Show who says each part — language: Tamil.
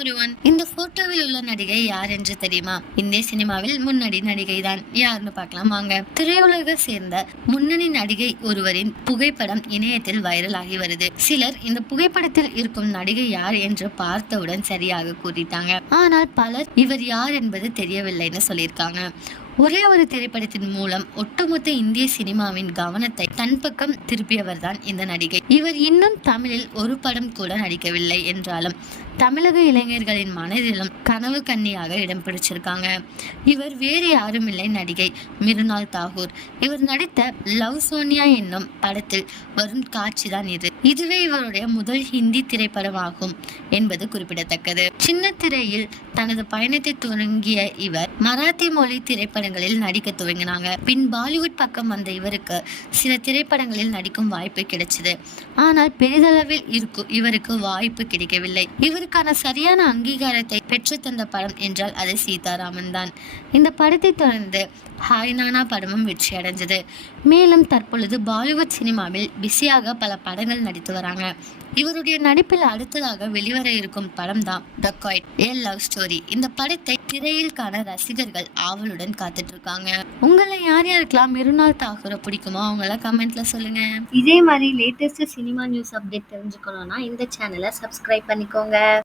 Speaker 1: ஒருவன். இந்த போட்டோவில் உள்ள நடிகை யார் என்று தெரியுமா? இந்திய சினிமாவில் முன்னணி நடிகை தான் யாருன்னு பார்க்கலாம் வாங்க. திரையுலக சேர்ந்த முன்னணி நடிகை ஒருவரின் புகைப்படம் இணையத்தில் வைரல் ஆகி வருது. சிலர் இந்த புகைப்படத்தில் இருக்கும் நடிகை யார் என்று பார்த்தவுடன் சரியாக கூறிட்டாங்க. ஆனால் பலர் இவர் யார் என்பது தெரியவில்லைன்னு சொல்லியிருக்காங்க. ஒரே ஒரு திரைப்படத்தின் மூலம் ஒட்டுமொத்த இந்திய சினிமாவின் கவனத்தை தன் பக்கம் திருப்பியவர் தான் இந்த நடிகை. இவர் இன்னும் தமிழில் ஒரு படம் கூட நடிக்கவில்லை என்றாலும் தமிழக இளைஞர்களின் மனதிலும் கனவு கன்னியாக இடம் பிடிச்சிருக்காங்க. இவர் வேறு யாரும் இல்லை நடிகை மிருனால் தாகூர். இவர் நடித்த லவ் சோனியா என்னும் படத்தில் வரும் காட்சி தான் இது. இதுவே இவருடைய முதல் ஹிந்தி திரைப்படமாகும் என்பது குறிப்பிடத்தக்கது. சின்ன திரையில் தனது பயணத்தை தொடங்கிய இவர் மராத்தி மொழி திரைப்படங்களில் நடிக்க துவங்கினாங்க. பின் பாலிவுட் பக்கம் வந்த இவருக்கு சில திரைப்படங்களில் நடிக்கும் வாய்ப்பு கிடைச்சது. ஆனால் பெரிதளவில் இருக்கும் இவருக்கு வாய்ப்பு கிடைக்கவில்லை. இவருக்கான சரியான அங்கீகாரத்தை பெற்று தந்த படம் என்றால் அது சீதாராமன் தான். இந்த படத்தை தொடர்ந்து ஹாய் நானா படமும் வெற்றி அடைஞ்சது. மேலும் தற்பொழுது பாலிவுட் சினிமாவில் பிஸியாக பல படங்கள் நடித்து வராங்க. இவருடைய நடிப்பில் அடுத்ததாக வெளிவர இருக்கும் படம் தான் the quiet a love story இந்த படத்தை திரையில் காண ரசிகர்கள் ஆவலுடன் காத்துட்டு இருக்காங்க உங்களை யார் யாருக்கெல்லாம் மிருநாள் தாகூரை பிடிக்குமோ அவங்கள கமெண்ட்ல சொல்லுங்க.
Speaker 2: இதே மாதிரி லேட்டஸ்ட் சினிமா நியூஸ் அப்டேட் தெரிஞ்சுக்கணும்னா இந்த சேனலை சப்ஸ்கிரைப் பண்ணிக்கோங்க.